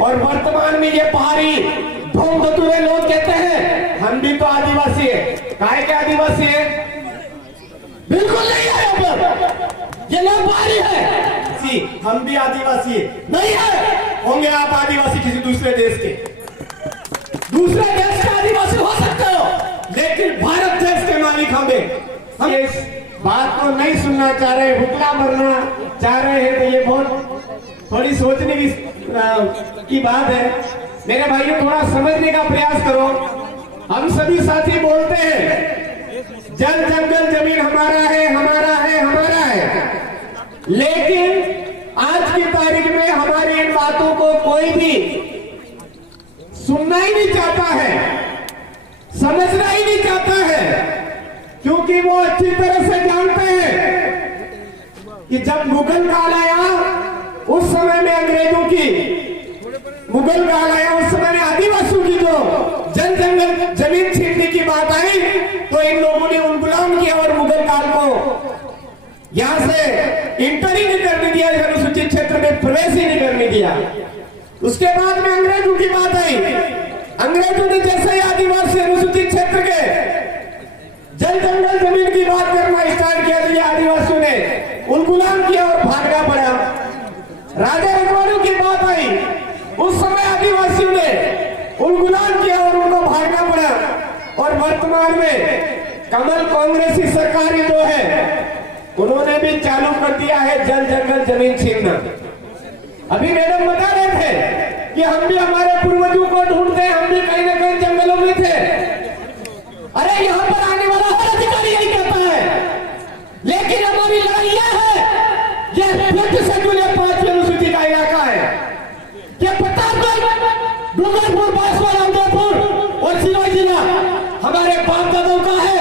और वर्तमान में ये पहाड़ी ढोंग धतूरे लोग कहते हैं हम भी तो आदिवासी है। काहे के आदिवासी है? बिल्कुल नहीं है। यहाँ पर ये लोग पहाड़ी है, हम भी आदिवासी है नहीं है। होंगे आप आदिवासी किसी दूसरे देश के, दूसरे देश के आदिवासी हो सकते हो, लेकिन भारत देश के मालिक हम इस बात को नहीं सुनना चाह रहे, भुखला मरना चाह रहे हैं। तो ये बहुत थोड़ी सोचने की बात है। मेरे भाइयों थोड़ा समझने का प्रयास करो। हम सभी साथी बोलते हैं जल जंगल जमीन हमारा है, हमारा है, हमारा है, लेकिन आज की तारीख में हमारी इन बातों को कोई भी सुनना ही नहीं चाहता है, समझना ही नहीं चाहता है, क्योंकि वो अच्छी तरह से जानते हैं कि जब मुगल काल आया उस समय में अंग्रेजों की, मुगल काल आया उस समय में आदिवासियों की जो जल जंगल जमीन छीनने की बात आई तो इन लोगों ने उन गुलाम किया और मुगल काल को यहां से इंटर ही नहीं करने दिया, अनुसूचित क्षेत्र में प्रवेश ही नहीं करने दिया। उसके बाद में अंग्रेजों की बात आई। अंग्रेजों ने जैसे ही आदिवासी अनुसूचित क्षेत्र के जल जंगल जमीन की बात करना स्टार्ट किया तो ये आदिवासियों ने उन गुलाम किया और भागना पड़ा। राजा रजवाड़ों की बात आई, उस समय आदिवासियों ने उन गुलाम किया और उनको भागना पड़ा। और वर्तमान में कमल कांग्रेसी सरकार जो है उन्होंने भी चालू कर दिया है जल जंगल जमीन छीनना। अभी मैडम बता रहे थे कि हम भी हमारे पूर्वजों को ढूंढते हैं, हम भी कहीं ना कहीं जंगलों में थे। अरे यहाँ पर आने वाला हर अधिकारी यही कहता है, लेकिन हमारी लड़ाई यह है, यह शेड्यूल 5 अनुसूची का इलाका है। ये प्रतापगढ़, डूंगरपुर, बांसवाड़ा, उदयपुर और सिरोही जिला हमारे बाप दादों का है।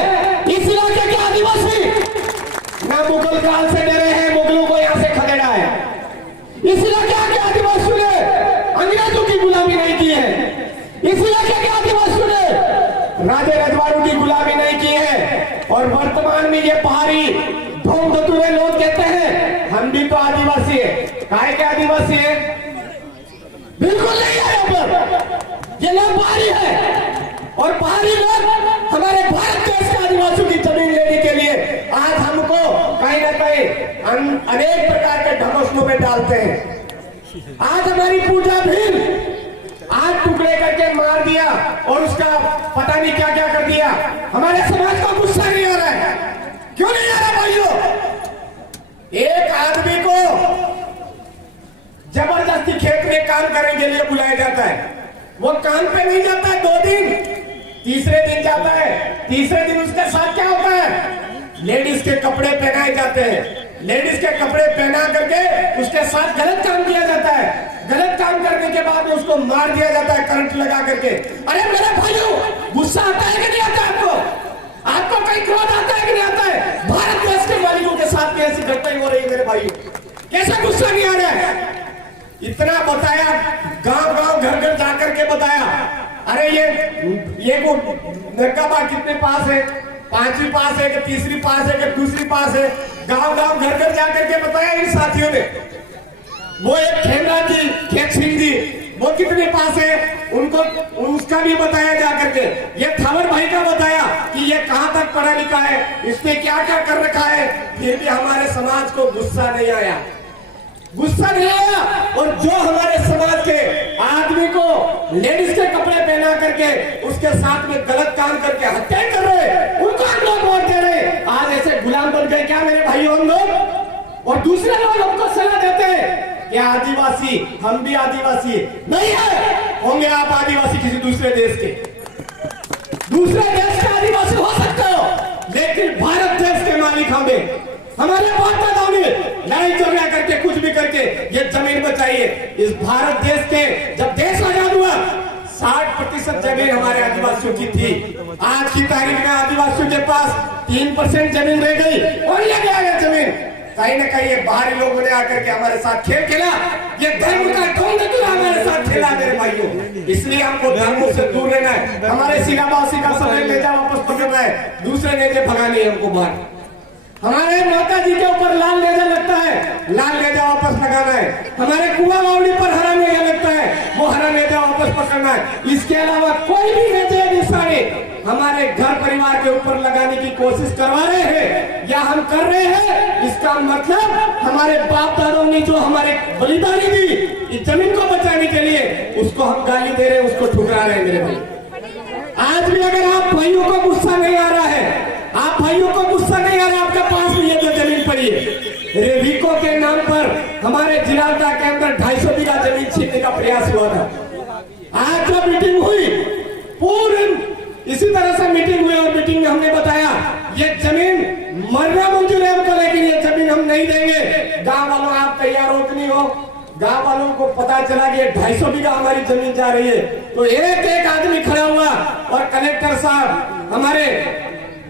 इस इलाके के आदिवासी ना मुगल काल से डरे हैं, मुगलों को यहाँ से खदेड़ा है। इस इलाके के आदिवासियों ने अंग्रेजों की गुलामी नहीं की है। इस इलाके के आदिवासियों ने राजे रजवाड़ों की गुलामी नहीं की है। और वर्तमान में ये पहाड़ी ढोंग धतूरे लोग कहते हैं हम भी तो आदिवासी है। काहे के आदिवासी है? बिल्कुल नहीं है। यहाँ पर ये लोग पहाड़ी है और पहाड़ी लोग हमारे भारत देश के आदिवासियों की जमीन लेने के लिए आज हमको कहीं ना कहीं अनेक प्रकार के ढकोसलों में डालते हैं। आज हमारी पूजा भील आज टुकड़े करके मार दिया और उसका पता नहीं क्या क्या कर दिया। हमारे समाज को गुस्सा नहीं आ रहा है, क्यों नहीं आ रहा भाइयों? एक आदमी को जबरदस्ती खेत में काम करने के लिए बुलाया जाता है, वो काम पे नहीं जाता है 2 दिन, तीसरे दिन जाता है। तीसरे दिन उसके साथ क्या होता है? लेडीज के कपड़े पहनाए जाते हैं। लेडीज के कपड़े पहना करके उसके साथ गलत काम किया जाता है। गलत काम करने के बाद में उसको मार दिया जाता है करंट लगा करके। अरे मेरे भाइयों, गुस्सा आता है कि नहीं आता आपको? आपको कहीं क्रोध आता है कि नहीं आता है? भारत देश के मालिकों के साथ में ऐसी घटनाएं हो रही है मेरे भाइयों, कैसा गुस्सा नहीं आ रहा है? इतना बताया, गांव गांव घर घर जाकर के बताया, अरे ये वो नरका कितने पास है, 5वीं पास है कि 3री पास है कि 2री पास है। गांव गांव घर घर जाकर के बताया इन साथियों ने। वो एक खेमरा जी, खेत सिंह जी, वो कितने पास है उनको उसका भी बताया जाकर के। ये थावर भाई का बताया कि ये कहां तक पढ़ा लिखा है, इसने क्या क्या कर रखा है। फिर भी हमारे समाज को गुस्सा नहीं आया, गुस्सा नहीं आया। और जो हमारे समाज के आदमी को लेडीज के कपड़े पहना करके उसके साथ में गलत काम करके हत्या कर रहे, उनको हम लोग वोट दे रहे। आज ऐसे गुलाम बन गए क्या मेरे भाइयों हम लोग? और दूसरे लोग हमको सलाह देते हैं कि आदिवासी, हम भी आदिवासी नहीं है। होंगे आप आदिवासी किसी दूसरे देश के, दूसरे देश के आदिवासी हो सकते हो, लेकिन भारत देश के मालिक हमें, हमारे बाप दादाओं ने लड़ाई झगड़ा करके कुछ भी करके ये जमीन बचाई है। इस भारत देश के जब देश आजाद हुआ 60% जमीन हमारे आदिवासियों की थी। आज की तारीख में आदिवासियों के पास 3% जमीन रह गई और ये गया है जमीन। कहीं ना कहीं ये बाहरी लोगों ने आकर के हमारे साथ खेल खेला, ये धर्म का ढोंग हमारे साथ खेला मेरे भाइयों। इसलिए हमको धर्मों से दूर रहना है। हमारे सिलाबासी का समय नेजा वापस पकड़ना है, दूसरे नेजे भगाने हैं हमको बाहर। हमारे माता जी के ऊपर लाल नेजा लगता है, लाल नेजा वापस लगाना है। हमारे कुआं बावड़ी पर हरा नेजा लगता है, वो करना है। इसके अलावा कोई भी नजर निशानी हमारे घर परिवार के ऊपर लगाने की कोशिश करवा रहे हैं या हम कर रहे हैं, इसका मतलब हमारे बाप दादों ने जो हमारे बलिदानी दी इस जमीन को बचाने के लिए, उसको हम गाली दे रहे हैं, उसको ठुकरा रहे हैं। मेरे भाई, आज भी अगर आप भाइयों को गुस्सा नहीं आ रहा है, आप भाइयों को गुस्सा नहीं आ रहा, आपके पास भी ये जो जमीन पड़ी है रेविको के नाम पर हमारे जिलालता के अंदर 250 बीघा जमीन छीनने का प्रयास हुआ था। आज जो मीटिंग हुई पूरी इसी तरह से मीटिंग हुई और मीटिंग में हमने बताया ये जमीन मरना मंजूर है हमको, लेकिन ये जमीन हम नहीं देंगे। गांव वालों आप तैयार हो कि नहीं हो? गांव वालों को पता चला कि 250 बीघा हमारी जमीन जा रही है, तो एक एक आदमी खड़ा हुआ और कलेक्टर साहब, हमारे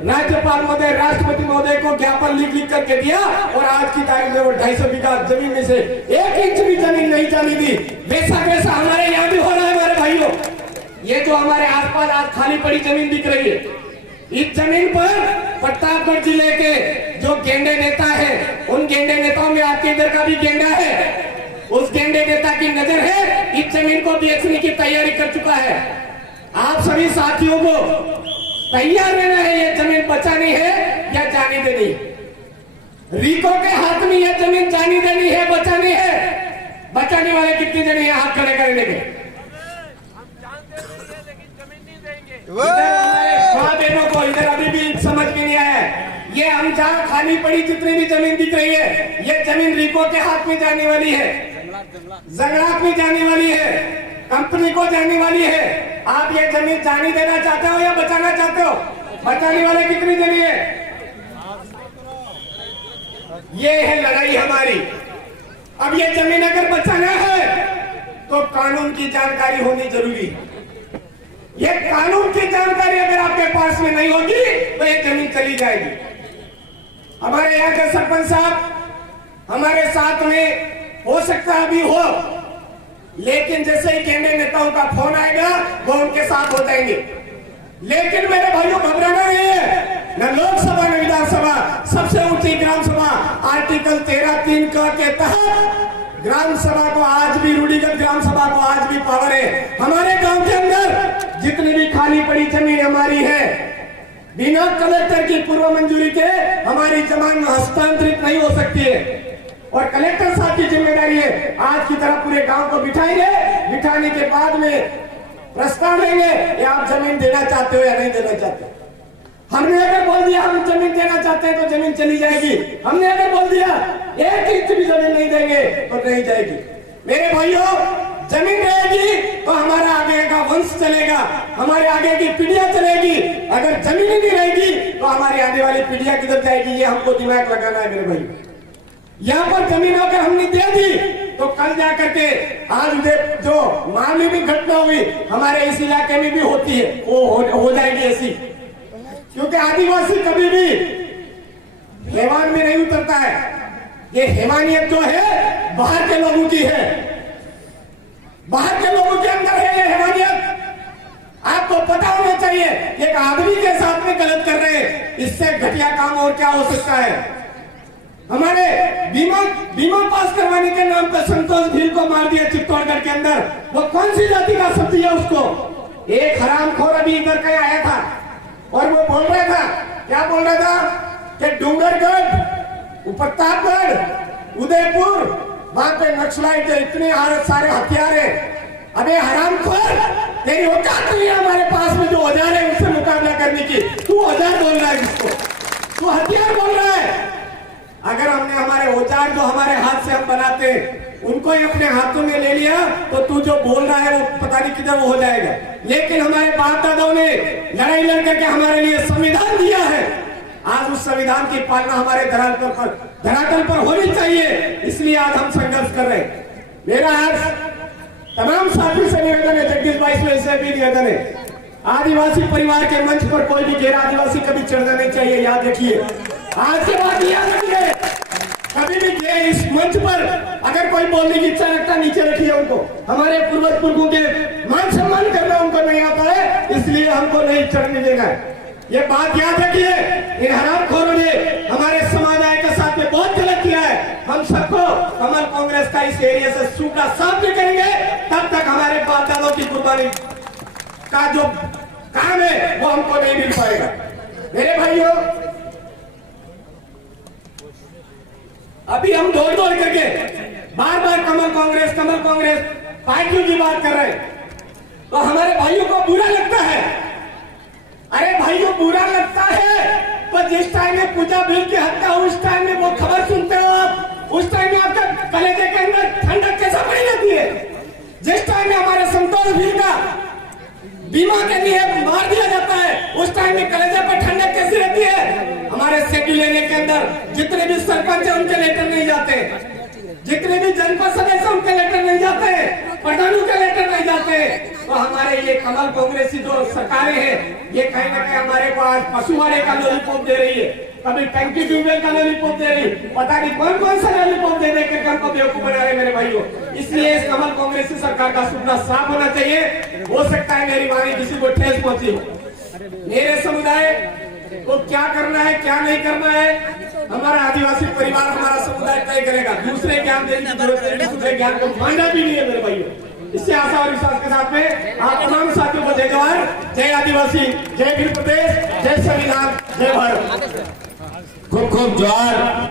राज्यपाल महोदय, राष्ट्रपति महोदय को ज्ञापन लिख करके दिया और आज की तारीख में वो 250 बीघा जमीन में से 1 इंच भी जमीन नहीं जाने दी। वैसा वैसा हमारे यहाँ भी हो रहा है। हमारे भाइयों, ये जो हमारे आसपास आज खाली पड़ी जमीन दिख रही है, इस जमीन पर प्रतापगढ़ जिले के जो गेंडे नेता है, उन गेंडे नेताओं में आपके इधर का भी गेंडा है, उस गेंडे नेता की नजर है, इस जमीन को बेचने की तैयारी कर चुका है। आप सभी साथियों को तैयार रहना है, ये जमीन बचानी है या जानी देनी है। रीको के हाथ में ये जमीन जानी देनी है, बचानी है। बचाने वाले कितने जने हैं? हाथ खड़े करने के। मां बहनों को इधर अभी भी समझ में नहीं आया, ये हम जहाँ खाली पड़ी जितनी भी जमीन दिख रही है, ये जमीन रीको के हाथ में जाने वाली है, जंगलात में जाने वाली है, कंपनी को जाने वाली है। आप ये जमीन जाने देना चाहते हो या बचाना चाहते हो? बचाने वाले कितनी जनी है? ये है लड़ाई हमारी। अब ये जमीन अगर बचाना है तो कानून की जानकारी होनी जरूरी है। ये कानून की जानकारी अगर आपके पास में नहीं होगी तो ये जमीन चली जाएगी। हमारे यहाँ के सरपंच साहब हमारे साथ में हो सकता है अभी हो, लेकिन जैसे ही केंद्रीय नेताओं का फोन आएगा वो उनके साथ हो जाएंगे। लेकिन मेरे भाइयों, घबराना नहीं है। न लोकसभा न विधानसभा, सबसे ऊंची ग्राम सभा आर्टिकल 13(3) के तहत ग्राम सभा को आज भी, रूढ़िगत ग्राम सभा को आज भी पावर है। हमारे गांव के अंदर जितनी भी खाली पड़ी जमीन हमारी है, बिना कलेक्टर की पूर्व मंजूरी के हमारी जमीन हस्तांतरित नहीं हो सकती है। और कलेक्टर साहब की जिम्मेदारी है, आज की तरह पूरे गांव को बिठाएंगे, बिठाने के बाद में प्रस्ताव लेंगे या आप जमीन देना चाहते हो या नहीं देना चाहते। हमने अगर बोल दिया हम जमीन देना चाहते हैं तो जमीन चली जाएगी। हमने अगर बोल दिया 1 इंच भी जमीन नहीं देंगे तो नहीं जाएगी। मेरे भाइयों, जमीन रहेगी तो हमारा आगे का वंश चलेगा, हमारे आगे की पीढ़ियां चलेगी। अगर जमीन ही नहीं रहेगी तो हमारी आने वाली पीढ़ियां किधर जाएगी, ये हमको दिमाग लगाना है। मेरे भाई, यहाँ पर जमीन अगर हमने दे दी तो कल जाकर के आज जो मामले में घटना हुई हमारे इस इलाके में भी होती है, वो हो जाएगी ऐसी। क्योंकि आदिवासी कभी भी हैवान में नहीं उतरता है। ये हैवानियत जो है बाहर के लोगों की है, बाहर के लोगों के अंदर है ये हैवानियत। आपको पता होना चाहिए एक आदमी के साथ में गलत कर रहे हैं, इससे घटिया काम और क्या हो सकता है। हमारे बीमा पास करवाने के नाम पर संतोष भील को मार दिया चित्तौड़गढ़ के अंदर। वो कौन सी जाति का शब्द है उसको? एक हरामखोर अभी इधर का आया था और वो बोल रहा था, क्या बोल रहा था कि डूंगरगढ़, प्रतापगढ़, उदयपुर, वहां पे नक्सलाइट इतने सारे हथियार है। अबे हरामखोर, तेरी औकात नहीं है हमारे पास में जो औजार है उससे मुकाबला करने की। तू औजार बोल रहा है किसको? तू हथियार बोल रहा है। अगर हमने हमारे औजार जो हमारे हाथ से हम बनाते हैं उनको ही अपने हाथों में ले लिया तो तू जो बोल रहा है वो पता नहीं किधर वो हो जाएगा। लेकिन हमारे बाप दादाओं ने लड़ाई लड़ करके हमारे लिए संविधान दिया है। आज उस संविधान की पालना हमारे धरातल पर होनी चाहिए, इसलिए आज हम संघर्ष कर रहे हैं। मेरा आज तमाम साथियों से निवेदन है, जगदीश भाई से भी निवेदन है, आदिवासी परिवार के मंच पर कोई भी गैर आदिवासी कभी चढ़ना नहीं चाहिए। याद रखिए, आज के बाद याद रखिए, कभी भी इस मंच पर अगर कोई बोलने की इच्छा रखता नीचे रखिए उनको। हमारे पूर्वज पुरखों के मान सम्मान करना उनको नहीं आता है, इसलिए हमको नहीं चढ़ने देना है। ये बात याद रखिए। इन हरामखोरों ने हमारे समुदाय के साथ में बहुत गलत किया है। हम सबको कमल कांग्रेस का इस एरिया से सूखा साफ नहीं करेंगे तब तक हमारे बाप दादों की कुर्बानी कमाने का जो काम है वो हमको नहीं मिल पाएगा। मेरे भाइयों, अभी हम दौड़ दौड़ करके बार बार कमल कांग्रेस पार्टियों की बात कर रहे हैं, तो हमारे भाइयों को बुरा लगता है। अरे भाइयों, बुरा लगता है तो जिस टाइम में पूजा बिल की हत्या हो, उस टाइम में वो खबर सुनते हो आप, उस टाइम में आपके कलेजे के अंदर ठंडक कैसा पड़ी रहती है। जिस टाइम में हमारे संतोष बिल का बीमा के लिए मार दिया जाता है, उस टाइम में कलेजे पर ठंडक कैसी रहती है। हमारे शेड्यूल एरिया के अंदर जितने भी सरपंच है उनके लेटर नहीं जाते, जितने भी जनपद सदस्य उनके लेटर नहीं जाते, प्रधानों के लेटर नहीं जाते। तो हमारे ये कमल कांग्रेस की जो सरकारें हैं, ये कहीं ना कहीं हमारे को आज पशुवाड़े का लॉलीपॉप दे रही है, कभी टंकी ट्यूबवेल का लॉलीपॉप दे रही, पता नहीं कौन कौन सा लॉलीपॉप दे दे के हमको बेवकूफ बना रहे मेरे भाइयों। इसलिए इस कमल कांग्रेस की सरकार का सूखना साफ होना चाहिए। हो सकता है मेरी वाणी किसी को ठेस पहुंची हो। मेरे समुदाय को क्या करना है क्या नहीं करना है, हमारा आदिवासी परिवार, हमारा समुदाय तय करेगा। दूसरे ज्ञान देने की जरूरत नहीं, दूसरे ज्ञान को मानना भी नहीं है मेरे भाइयों। इससे आशा और विश्वास के साथ में आप तमाम साथियों को जय जवान, जय आदिवासी, जय भील प्रदेश, जय संविधान, जय भारत। खूब खूब जोहार।